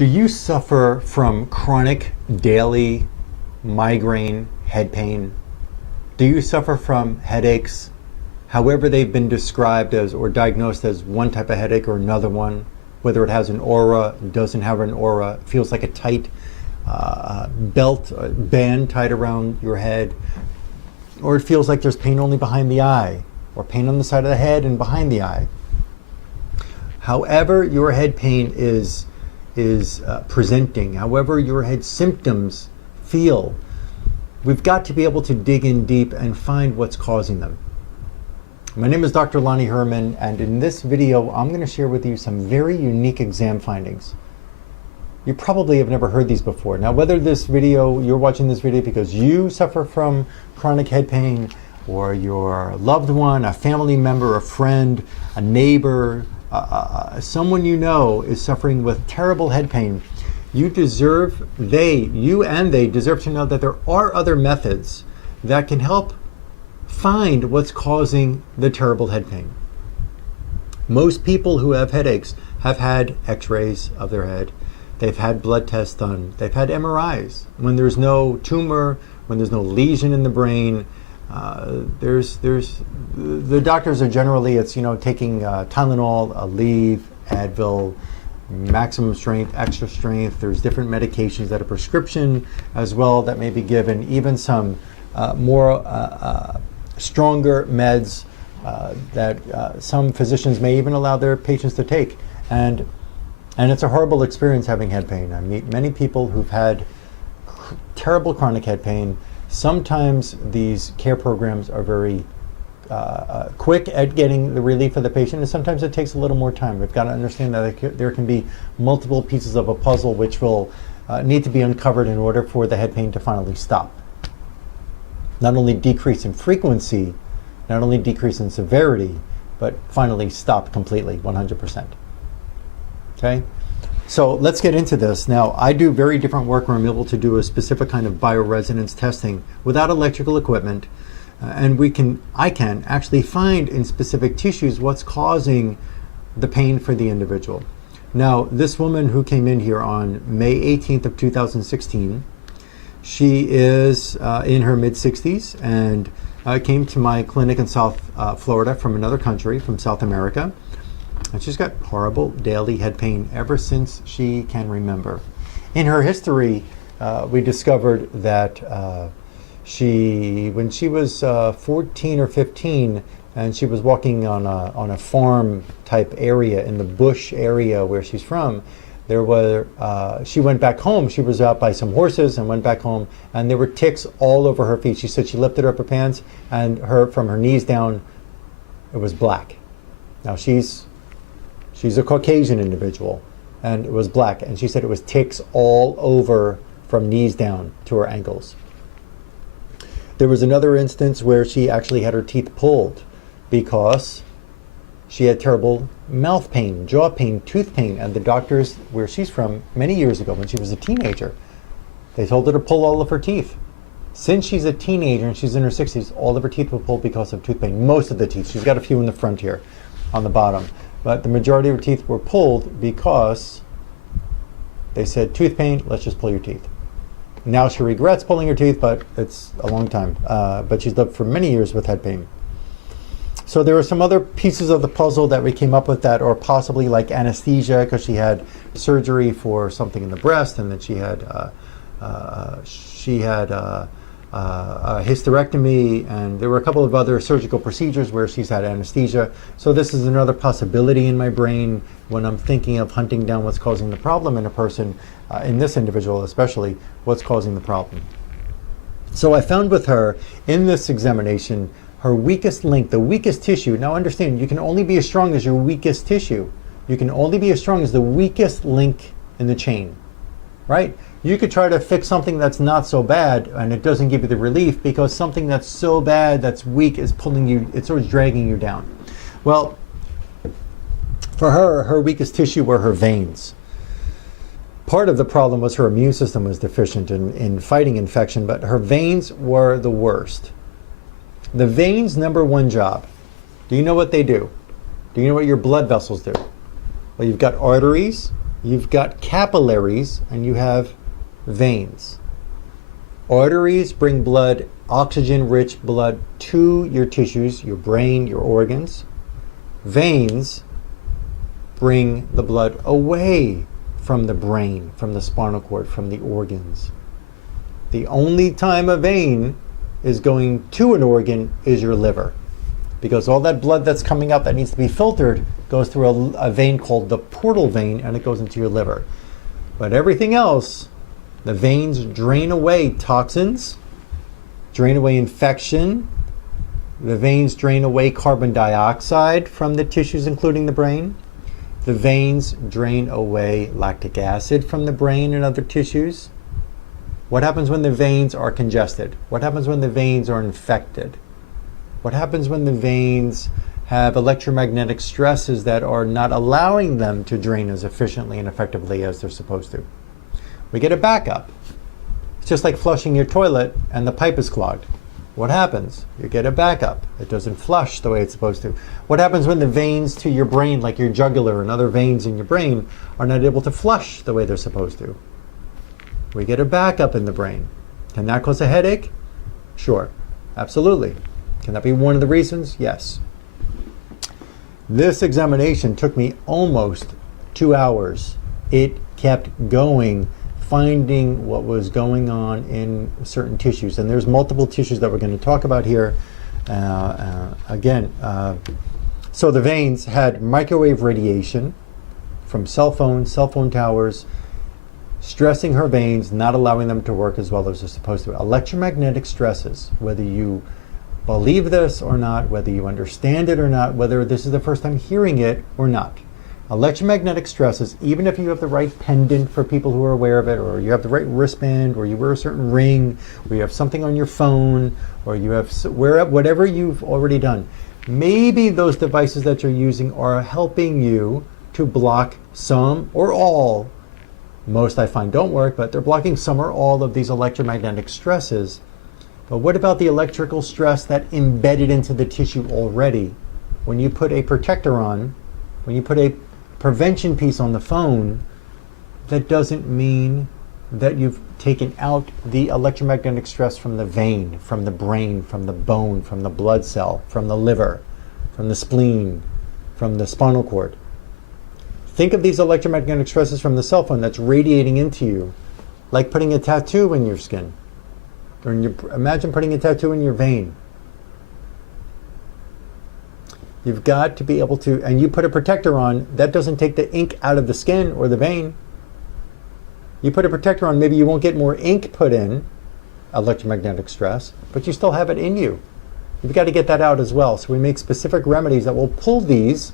Do you suffer from chronic daily migraine head pain? Do you suffer from headaches, however they've been described as or diagnosed as one type of headache or another one, whether it has an aura, doesn't have an aura, feels like a tight belt, band tied around your head, or it feels like there's pain only behind the eye, or pain on the side of the head and behind the eye. However your head pain is presenting, however your head symptoms feel, we've got to be able to dig in deep and find what's causing them. My name is Dr. Lonnie Herman, and in this video I'm going to share with you some very unique exam findings. You probably have never heard these before. Now, whether you're watching this video because you suffer from chronic head pain, or your loved one, a family member, a friend, a neighbor, someone you know is suffering with terrible head pain, you and they deserve to know that there are other methods that can help find what's causing the terrible head pain. Most people who have headaches have had x-rays of their head. They've had blood tests done. They've had MRIs. When there's no tumor, when there's no lesion in the brain, the doctors are generally, taking Tylenol, Aleve, Advil, maximum strength, extra strength. There's different medications that are prescription as well that may be given, even some more stronger meds that some physicians may even allow their patients to take. And it's a horrible experience having head pain. I meet many people who've had terrible chronic head pain. Sometimes these care programs are very quick at getting the relief of the patient, and sometimes it takes a little more time. We've got to understand that there can be multiple pieces of a puzzle which will need to be uncovered in order for the head pain to finally stop. Not only decrease in frequency, not only decrease in severity, but finally stop completely, 100%. Okay? So let's get into this. Now, I do very different work where I'm able to do a specific kind of bioresonance testing without electrical equipment. And I can actually find in specific tissues what's causing the pain for the individual. Now, this woman who came in here on May 18th of 2016, she is in her mid-60s and came to my clinic in South Florida from another country, from South America. And she's got horrible daily head pain ever since she can remember. In her history, we discovered that when she was 14 or 15, and she was walking on a farm type area in the bush area where she's from, she went back home. She was out by some horses and went back home, and there were ticks all over her feet. She said she lifted up her pants, and from her knees down, it was black. Now she's a Caucasian individual, and it was black, and she said it was ticks all over from knees down to her ankles. There was another instance where she actually had her teeth pulled because she had terrible mouth pain, jaw pain, tooth pain, and the doctors where she's from many years ago when she was a teenager, they told her to pull all of her teeth. Since she's a teenager and she's in her 60s, all of her teeth were pulled because of tooth pain. Most of the teeth. She's got a few in the front here on the bottom. But the majority of her teeth were pulled because they said, tooth pain, let's just pull your teeth. Now she regrets pulling her teeth, but it's a long time. But she's lived for many years with head pain. So there were some other pieces of the puzzle that we came up with that are possibly like anesthesia, because she had surgery for something in the breast, and then she had a hysterectomy, and there were a couple of other surgical procedures where she's had anesthesia. So this is another possibility in my brain when I'm thinking of hunting down what's causing the problem in a person, in this individual especially, what's causing the problem. So I found with her, in this examination, her weakest link, the weakest tissue. Now understand, you can only be as strong as your weakest tissue. You can only be as strong as the weakest link in the chain, right? You could try to fix something that's not so bad and it doesn't give you the relief because something that's so bad, that's weak, is pulling you, it's sort of dragging you down. Well, for her weakest tissue were her veins. Part of the problem was her immune system was deficient in fighting infection, but her veins were the worst. The veins' number one job, do you know what they do? Do you know what your blood vessels do? Well, you've got arteries, You've got capillaries and you have veins. Arteries bring blood, oxygen-rich blood to your tissues, your brain, your organs. Veins bring the blood away from the brain, from the spinal cord, from the organs. The only time a vein is going to an organ is your liver, because all that blood that's coming out that needs to be filtered goes through a vein called the portal vein, and it goes into your liver. But everything else, the veins drain away toxins, drain away infection. The veins drain away carbon dioxide from the tissues, including the brain. The veins drain away lactic acid from the brain and other tissues. What happens when the veins are congested? What happens when the veins are infected? What happens when the veins have electromagnetic stresses that are not allowing them to drain as efficiently and effectively as they're supposed to? We get a backup. It's just like flushing your toilet and the pipe is clogged. What happens? You get a backup. It doesn't flush the way it's supposed to. What happens when the veins to your brain, like your jugular and other veins in your brain, are not able to flush the way they're supposed to? We get a backup in the brain. Can that cause a headache? Sure, absolutely. Can that be one of the reasons? Yes. This examination took me almost 2 hours. It kept going, finding what was going on in certain tissues. And there's multiple tissues that we're going to talk about here. So the veins had microwave radiation from cell phone towers, stressing her veins, not allowing them to work as well as they're supposed to. Electromagnetic stresses, whether you believe this or not, whether you understand it or not, whether this is the first time hearing it or not. Electromagnetic stresses, even if you have the right pendant for people who are aware of it, or you have the right wristband, or you wear a certain ring, or you have something on your phone, or you have whatever you've already done, maybe those devices that you're using are helping you to block some or all. Most I find don't work, but they're blocking some or all of these electromagnetic stresses. But what about the electrical stress that embedded into the tissue already? When you put a protector on, when you put a prevention piece on the phone, that doesn't mean that you've taken out the electromagnetic stress from the vein, from the brain, from the bone, from the blood cell, from the liver, from the spleen, from the spinal cord. Think of these electromagnetic stresses from the cell phone that's radiating into you, like putting a tattoo in your skin. Or imagine putting a tattoo in your vein. You've got to be able to, and you put a protector on, that doesn't take the ink out of the skin or the vein. You put a protector on, maybe you won't get more ink put in, electromagnetic stress, but you still have it in you. You've got to get that out as well. So we make specific remedies that will pull these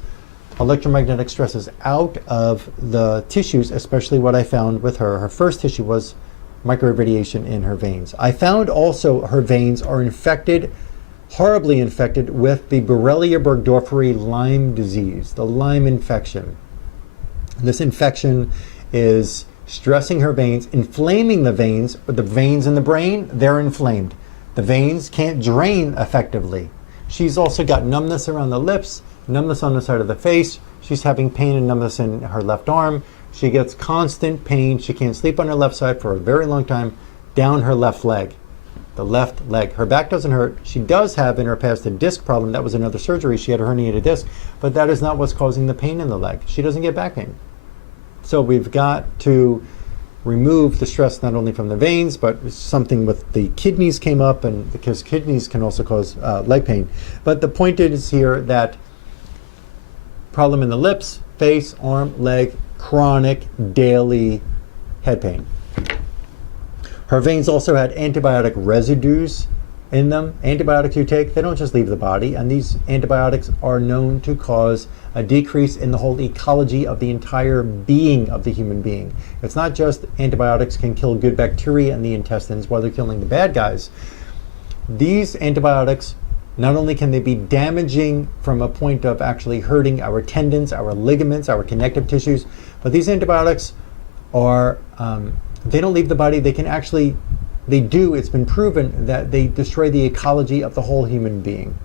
electromagnetic stresses out of the tissues, especially what I found with her. Her first tissue was microwave radiation in her veins. I found also her veins are infected, horribly infected, with the Borrelia burgdorferi Lyme disease, the Lyme infection. This infection is stressing her veins, inflaming the veins. The veins in the brain, they're inflamed. The veins can't drain effectively. She's also got numbness around the lips, numbness on the side of the face. She's having pain and numbness in her left arm. She gets constant pain. She can't sleep on her left side for a very long time, down her left leg. The left leg. Her back doesn't hurt. She does have in her past a disc problem. That was another surgery. She had a herniated disc, but that is not what's causing the pain in the leg. She doesn't get back pain. So we've got to remove the stress not only from the veins, but something with the kidneys came up, and because kidneys can also cause leg pain. But the point is here that problem in the lips, face, arm, leg, chronic daily head pain. Her veins also had antibiotic residues in them. Antibiotics you take, they don't just leave the body, and these antibiotics are known to cause a decrease in the whole ecology of the entire being of the human being. It's not just antibiotics can kill good bacteria in the intestines while they're killing the bad guys. These antibiotics, not only can they be damaging from a point of actually hurting our tendons, our ligaments, our connective tissues, but these antibiotics are, they don't leave the body. They can actually, it's been proven that they destroy the ecology of the whole human being.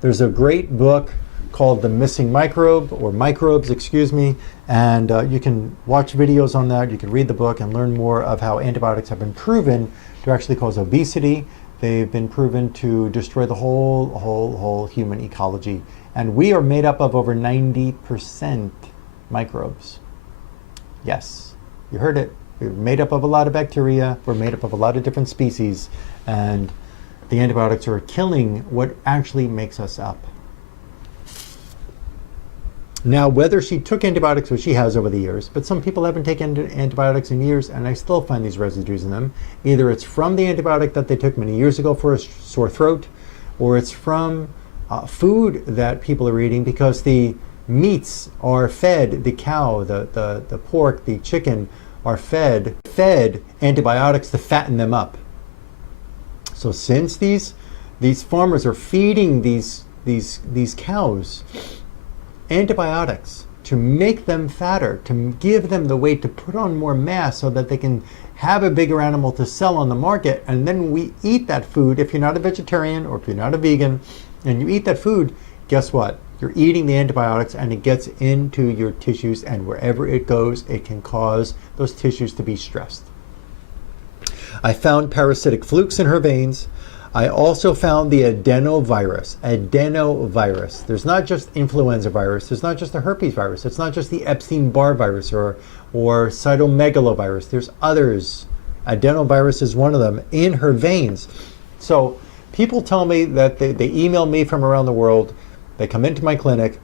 There's a great book called The Missing Microbe, or Microbes, excuse me. And you can watch videos on that. You can read the book and learn more of how antibiotics have been proven to actually cause obesity. They've been proven to destroy the whole human ecology. And we are made up of over 90% microbes. Yes, you heard it. We're made up of a lot of bacteria. We're made up of a lot of different species. And the antibiotics are killing what actually makes us up. Now, whether she took antibiotics, which she has over the years, but some people haven't taken antibiotics in years, and I still find these residues in them. Either it's from the antibiotic that they took many years ago for a sore throat, or it's from food that people are eating, because the meats are fed, the cow, the pork, the chicken are fed antibiotics to fatten them up. So since these farmers are feeding these cows antibiotics to make them fatter, to give them the weight, to put on more mass so that they can have a bigger animal to sell on the market, and then we eat that food. If you're not a vegetarian or if you're not a vegan and you eat that food, guess what? You're eating the antibiotics, and it gets into your tissues, and wherever it goes, it can cause those tissues to be stressed. I found parasitic flukes in her veins. I also found the adenovirus. There's not just influenza virus. There's not just the herpes virus. It's not just the Epstein-Barr virus or cytomegalovirus. There's others. Adenovirus is one of them in her veins. So people tell me that they email me from around the world. They come into my clinic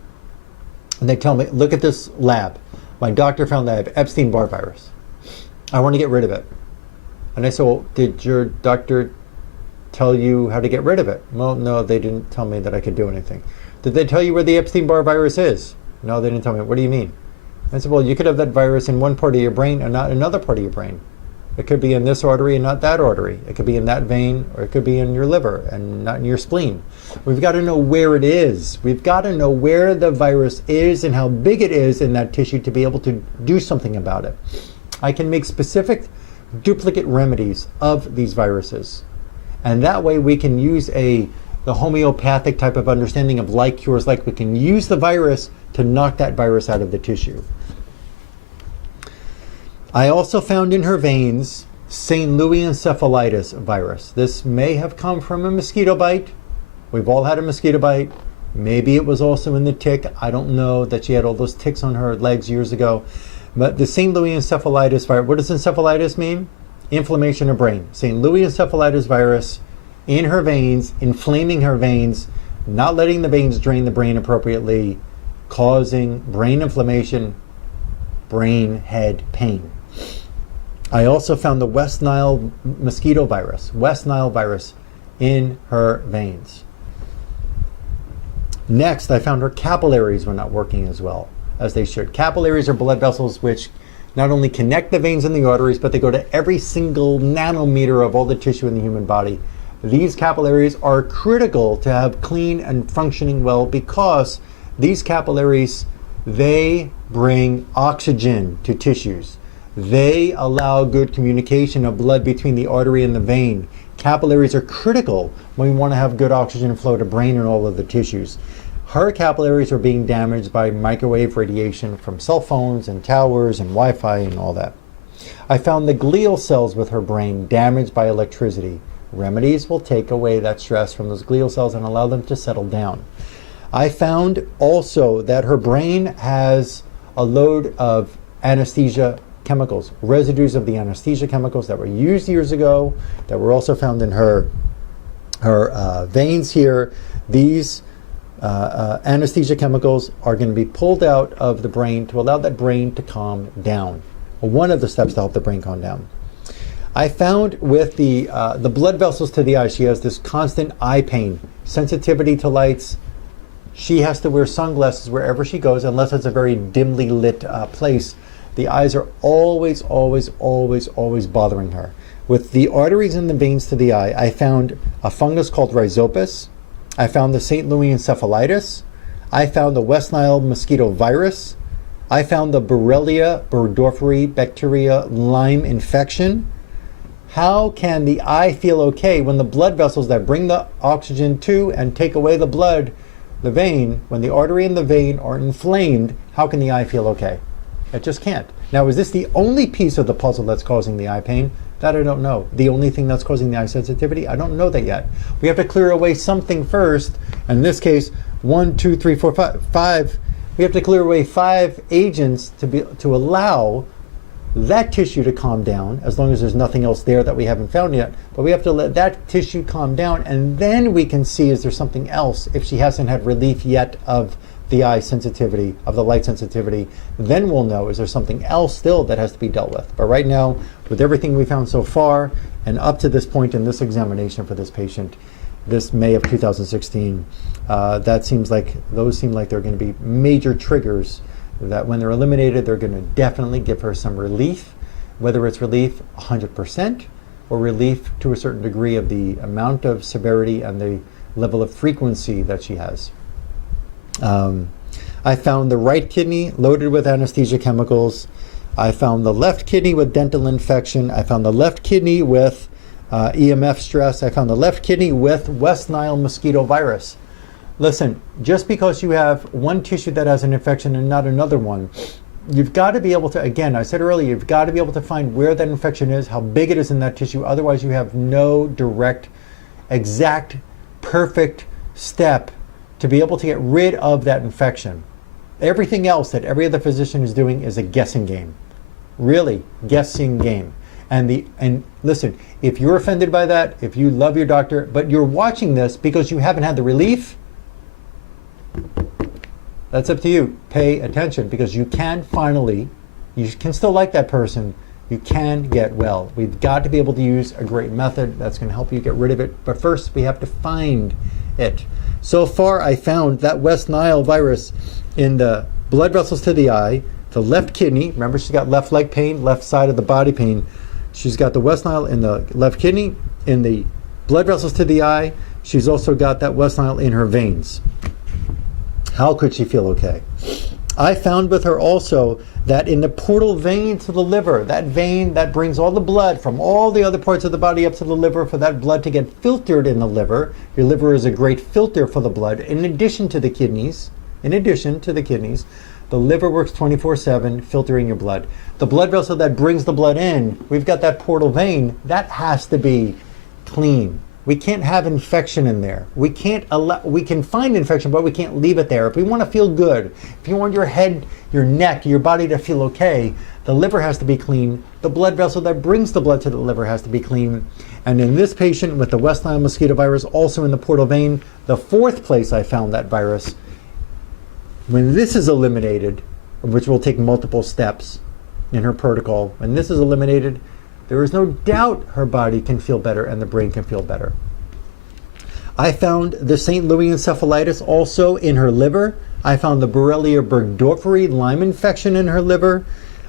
and they tell me, look at this lab. My doctor found that I have Epstein-Barr virus. I want to get rid of it. And I said, well, did your doctor tell you how to get rid of it? Well, no, they didn't tell me that I could do anything. Did they tell you where the Epstein-Barr virus is? No, they didn't tell me. What do you mean? I said, well, you could have that virus in one part of your brain and not another part of your brain. It could be in this artery and not that artery. It could be in that vein, or it could be in your liver and not in your spleen. We've got to know where it is. We've got to know where the virus is and how big it is in that tissue to be able to do something about it. I can make specific duplicate remedies of these viruses. And that way we can use the homeopathic type of understanding of like cures like. We can use the virus to knock that virus out of the tissue. I also found in her veins St. Louis encephalitis virus. This may have come from a mosquito bite. We've all had a mosquito bite. Maybe it was also in the tick. I don't know that she had all those ticks on her legs years ago. But the St. Louis encephalitis virus, what does encephalitis mean? Inflammation of brain. St. Louis encephalitis virus in her veins, inflaming her veins, not letting the veins drain the brain appropriately, causing brain inflammation, brain head pain. I also found the West Nile mosquito virus, West Nile virus, in her veins. Next, I found her capillaries were not working as well as they should. Capillaries are blood vessels which not only connect the veins and the arteries, but they go to every single nanometer of all the tissue in the human body. These capillaries are critical to have clean and functioning well, because these capillaries, they bring oxygen to tissues. They allow good communication of blood between the artery and the vein. Capillaries are critical when we want to have good oxygen flow to brain and all of the tissues. Her capillaries are being damaged by microwave radiation from cell phones and towers and Wi-Fi and all that. I found the glial cells with her brain damaged by electricity. Remedies will take away that stress from those glial cells and allow them to settle down. I found also that her brain has a load of anesthesia chemicals, residues of the anesthesia chemicals that were used years ago, that were also found in her veins here. These anesthesia chemicals are going to be pulled out of the brain to allow that brain to calm down. One of the steps to help the brain calm down. I found with the blood vessels to the eye, she has this constant eye pain, sensitivity to lights. She has to wear sunglasses wherever she goes, unless it's a very dimly lit place. The eyes are always bothering her. With the arteries and the veins to the eye, I found a fungus called Rhizopus. I found the St. Louis encephalitis. I found the West Nile mosquito virus. I found the Borrelia burgdorferi bacteria Lyme infection. How can the eye feel okay when the blood vessels that bring the oxygen to and take away the blood the vein, when the artery and the vein are inflamed, how can the eye feel okay? It just can't. Now, is this the only piece of the puzzle that's causing the eye pain? That I don't know. The only thing that's causing the eye sensitivity? I don't know that yet. We have to clear away something first. In this case, 1, 2, 3, 4, 5. We have to clear away 5 agents to allow that tissue to calm down, as long as there's nothing else there that we haven't found yet. But we have to let that tissue calm down, and then we can see, is there something else? If she hasn't had relief yet of the eye sensitivity, of the light sensitivity, then we'll know, is there something else still that has to be dealt with? But right now, with everything we found so far, and up to this point in this examination for this patient, this May of 2016, those seem like they're going to be major triggers that when they're eliminated, they're going to definitely give her some relief, whether it's relief 100% or relief to a certain degree of the amount of severity and the level of frequency that she has. I found the right kidney loaded with anesthesia chemicals. I found the left kidney with dental infection. I found the left kidney with EMF stress. I found the left kidney with West Nile mosquito virus. Listen, just because you have one tissue that has an infection and not another one, you've got to be able to, again, I said earlier, you've got to be able to find where that infection is, how big it is in that tissue. Otherwise, you have no direct, exact, perfect step to be able to get rid of that infection. Everything else that every other physician is doing is a guessing game. Really, guessing game. And listen, if you're offended by that, if you love your doctor, but you're watching this because you haven't had the relief, that's up to you. Pay attention, because you can finally, you can still like that person, you can get well. We've got to be able to use a great method that's going to help you get rid of it. But first, we have to find it. So far, I found that West Nile virus in the blood vessels to the eye, the left kidney. Remember, she's got left leg pain, left side of the body pain. She's got the West Nile in the left kidney, in the blood vessels to the eye. She's also got that West Nile in her veins. How could she feel okay? I found with her also that in the portal vein to the liver, that vein that brings all the blood from all the other parts of the body up to the liver, for that blood to get filtered in the liver. Your liver is a great filter for the blood. In addition to the kidneys, the liver works 24/7 filtering your blood. The blood vessel that brings the blood in, we've got that portal vein, that has to be clean. We can't have infection in there. We can find infection, but we can't leave it there. If we want to feel good, if you want your head, your neck, your body to feel okay, the liver has to be clean. The blood vessel that brings the blood to the liver has to be clean. And in this patient with the West Nile mosquito virus, also in the portal vein, the 4th place I found that virus, when this is eliminated, which will take multiple steps in her protocol, when this is eliminated, there is no doubt her body can feel better and the brain can feel better. I found the St. Louis encephalitis also in her liver. I found the Borrelia burgdorferi Lyme infection in her liver.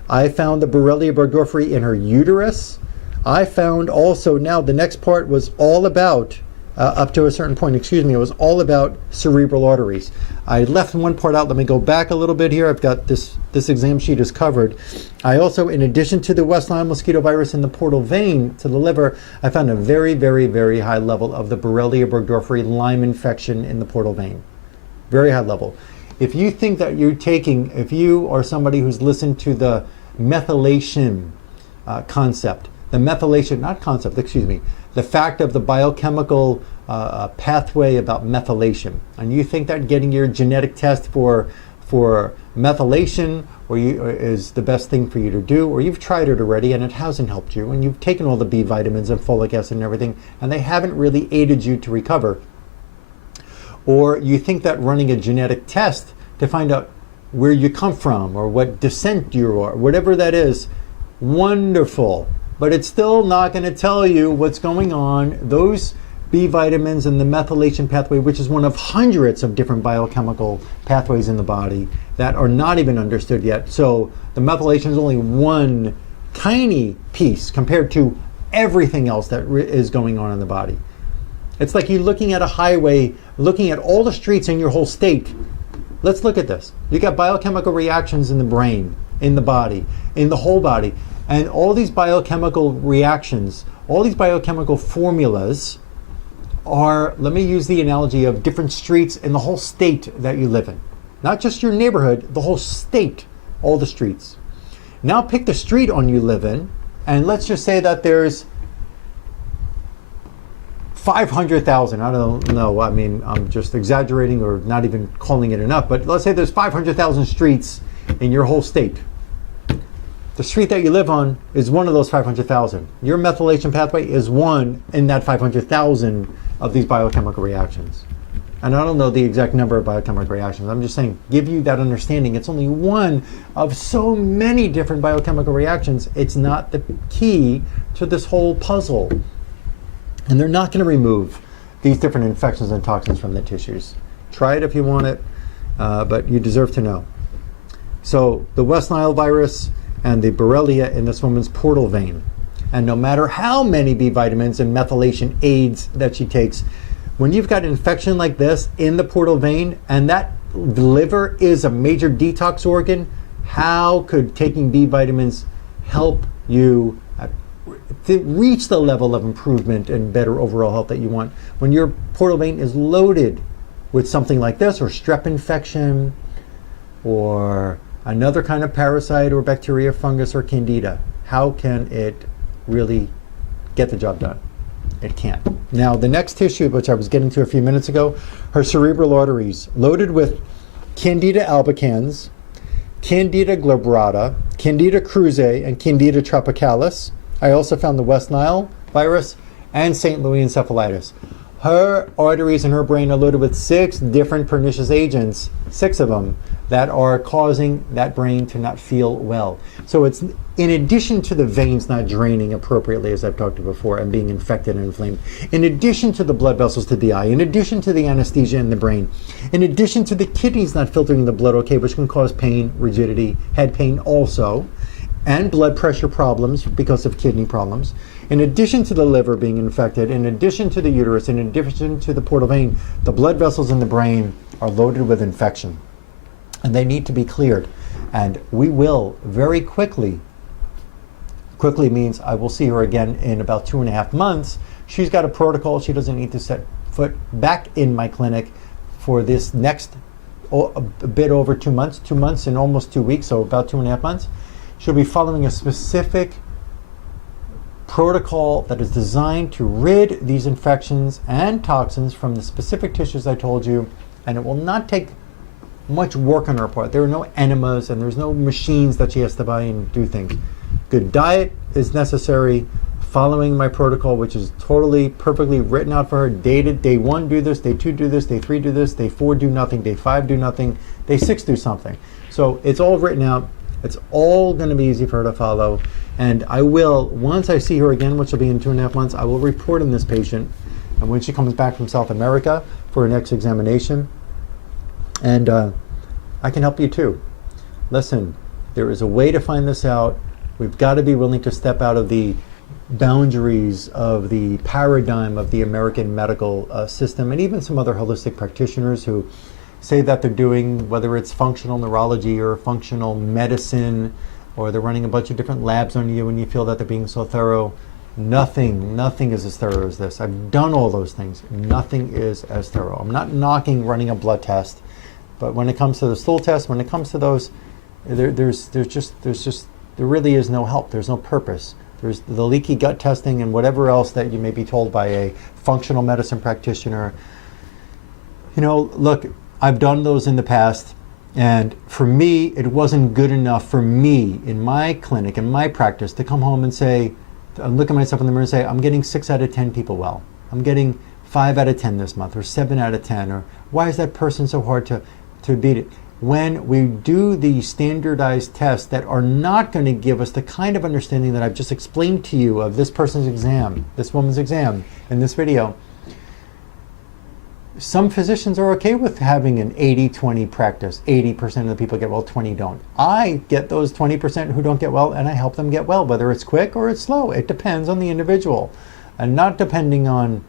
I found the Borrelia burgdorferi in her uterus. I found also, now the next part was all about, up to a certain point, it was all about cerebral arteries. I left one part out. Let me go back a little bit here. I've got this exam sheet is covered. I also, in addition to the West Nile mosquito virus in the portal vein to the liver, I found a very, very, very high level of the Borrelia burgdorferi Lyme infection in the portal vein. Very high level. If you think that if you are somebody who's listened to the methylation concept, the fact of the biochemical pathway about methylation, and you think that getting your genetic test for methylation is the best thing for you to do, or you've tried it already and it hasn't helped you, and you've taken all the B vitamins and folic acid and everything, and they haven't really aided you to recover, or you think that running a genetic test to find out where you come from or what descent you are, whatever that is, wonderful. But it's still not going to tell you what's going on. Those B vitamins and the methylation pathway, which is one of hundreds of different biochemical pathways in the body that are not even understood yet. So the methylation is only one tiny piece compared to everything else that is going on in the body. It's like you're looking at a highway, looking at all the streets in your whole state. Let's look at this. You got biochemical reactions in the brain, in the body, in the whole body. And all these biochemical reactions, all these biochemical formulas are, let me use the analogy of different streets in the whole state that you live in. Not just your neighborhood, the whole state, all the streets. Now pick the street on you live in, and let's just say that there's 500,000. I don't know. I mean, I'm just exaggerating or not even calling it enough. But let's say there's 500,000 streets in your whole state. The street that you live on is one of those 500,000. Your methylation pathway is one in that 500,000 of these biochemical reactions. And I don't know the exact number of biochemical reactions. I'm just saying, give you that understanding. It's only one of so many different biochemical reactions. It's not the key to this whole puzzle. And they're not going to remove these different infections and toxins from the tissues. Try it if you want it, but you deserve to know. So the West Nile virus and the Borrelia in this woman's portal vein. And no matter how many B vitamins and methylation aids that she takes, when you've got an infection like this in the portal vein, and that liver is a major detox organ, how could taking B vitamins help you to reach the level of improvement and better overall health that you want when your portal vein is loaded with something like this, or strep infection, or another kind of parasite or bacteria, fungus, or candida? How can it really get the job done? It can't. Now, the next tissue, which I was getting to a few minutes ago, her cerebral arteries, loaded with Candida albicans, Candida glabrata, Candida krusei, and Candida tropicalis. I also found the West Nile virus and St. Louis encephalitis. Her arteries in her brain are loaded with 6 different pernicious agents, 6 of them, that are causing that brain to not feel well. So it's in addition to the veins not draining appropriately, as I've talked about before, and being infected and inflamed, in addition to the blood vessels to the eye, in addition to the anesthesia in the brain, in addition to the kidneys not filtering the blood okay, which can cause pain, rigidity, head pain also, and blood pressure problems because of kidney problems, in addition to the liver being infected, in addition to the uterus, in addition to the portal vein, the blood vessels in the brain are loaded with infection. And they need to be cleared. And we will very quickly means I will see her again in about 2.5 months. She's got a protocol. She doesn't need to set foot back in my clinic for this next a bit over 2 months, 2 months and almost 2 weeks, so about 2.5 months. She'll be following a specific protocol that is designed to rid these infections and toxins from the specific tissues I told you, and it will not take much work on her part. There are no enemas and there's no machines that she has to buy and do things. Good diet is necessary, following my protocol, which is totally, perfectly written out for her. Day 1 do this, day 2 do this, day 3 do this, day 4 do nothing, day 5 do nothing, day 6 do something. So it's all written out. It's all going to be easy for her to follow. And I will, once I see her again, which will be in 2.5 months, I will report on this patient. And when she comes back from South America for her next examination, and I can help you too. Listen, there is a way to find this out. We've got to be willing to step out of the boundaries of the paradigm of the American medical system, and even some other holistic practitioners who say that they're doing, whether it's functional neurology or functional medicine, or they're running a bunch of different labs on you and you feel that they're being so thorough. Nothing is as thorough as this. I've done all those things. Nothing is as thorough. I'm not knocking running a blood test, but when it comes to the stool test, when it comes to those, there really is no help. There's no purpose. There's the leaky gut testing and whatever else that you may be told by a functional medicine practitioner. You know, look, I've done those in the past, and for me, it wasn't good enough for me in my clinic, in my practice, to come home and say, look at myself in the mirror and say, I'm getting 6 out of 10 people well. I'm getting 5 out of 10 this month, or 7 out of 10, or why is that person so hard to beat it? When we do the standardized tests that are not going to give us the kind of understanding that I've just explained to you of this person's exam, this woman's exam in this video, some physicians are okay with having an 80-20 practice. 80% of the people get well, 20 don't. I get those 20% who don't get well, and I help them get well, whether it's quick or it's slow. It depends on the individual, and not depending on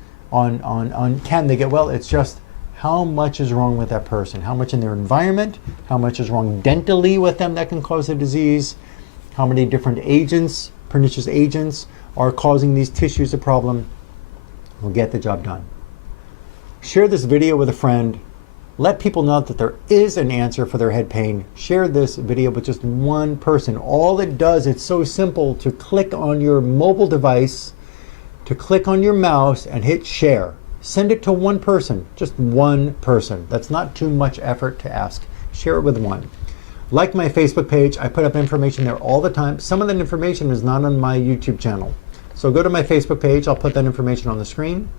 can they get well. It's just how much is wrong with that person, how much in their environment, how much is wrong dentally with them that can cause the disease, how many different agents, pernicious agents, are causing these tissues a problem. We'll get the job done. Share this video with a friend. Let people know that there is an answer for their head pain. Share this video with just one person. All it does, it's so simple to click on your mobile device, to click on your mouse and hit share. Send it to one person, just one person. That's not too much effort to ask. Share it with one. Like my Facebook page, I put up information there all the time. Some of that information is not on my YouTube channel. So go to my Facebook page, I'll put that information on the screen.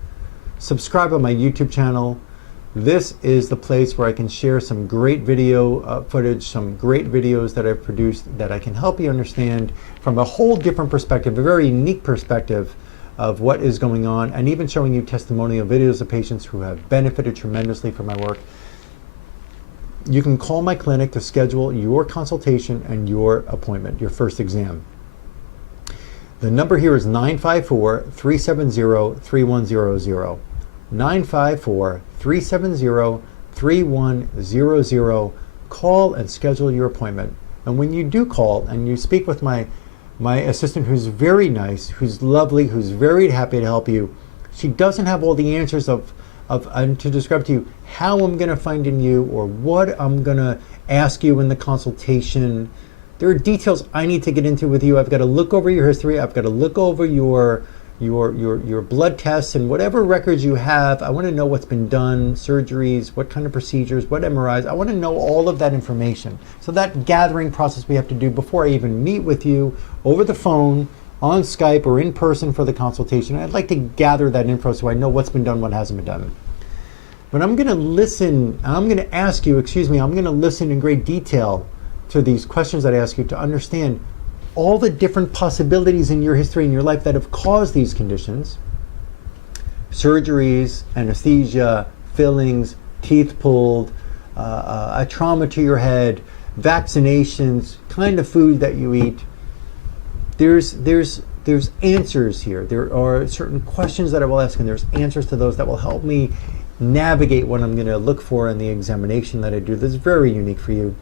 Subscribe on my YouTube channel. This is the place where I can share some great video footage, some great videos that I've produced that I can help you understand from a whole different perspective, a very unique perspective of what is going on, and even showing you testimonial videos of patients who have benefited tremendously from my work. You can call my clinic to schedule your consultation and your appointment, your first exam. The number here is 954-370-3100. 954-370-3100. Call and schedule your appointment. And when you do call and you speak with my assistant, who's very nice, who's lovely, who's very happy to help you, she doesn't have all the answers of to describe to you how I'm going to find in you or what I'm going to ask you in the consultation. There are details I need to get into with you. I've got to look over your history. I've got to look over your blood tests and whatever records you have. I want to know what's been done, surgeries, what kind of procedures, what MRIs. I want to know all of that information. So that gathering process we have to do before I even meet with you over the phone, on Skype, or in person for the consultation. I'd like to gather that info so I know what's been done, what hasn't been done. But I'm going to listen, I'm going to ask you, I'm going to listen in great detail to these questions that I ask you to understand all the different possibilities in your history, in your life, that have caused these conditions. Surgeries, anesthesia, fillings, teeth pulled, a trauma to your head, vaccinations, kind of food that you eat. There's answers here. There are certain questions that I will ask, and there's answers to those that will help me navigate what I'm going to look for in the examination that I do that's very unique for you.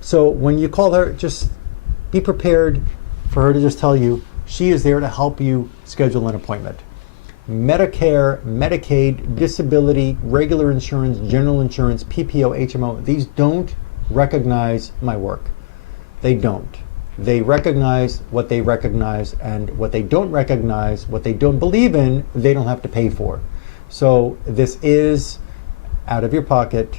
So when you call her, just be prepared for her to just tell you she is there to help you schedule an appointment. Medicare, Medicaid, disability, regular insurance, general insurance, PPO, HMO, these don't recognize my work. They don't. They recognize what they recognize, and what they don't recognize, what they don't believe in, they don't have to pay for. So this is out of your pocket.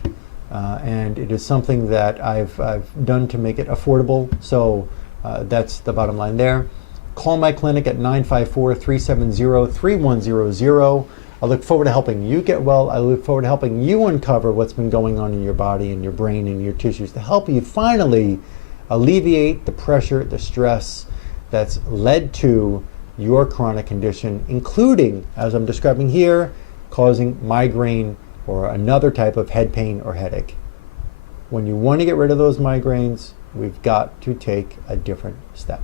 And it is something that I've done to make it affordable. So that's the bottom line there. Call my clinic at 954-370-3100. I look forward to helping you get well. I look forward to helping you uncover what's been going on in your body and your brain and your tissues to help you finally alleviate the pressure, the stress that's led to your chronic condition, including, as I'm describing here, causing migraine or another type of head pain or headache. When you want to get rid of those migraines, we've got to take a different step.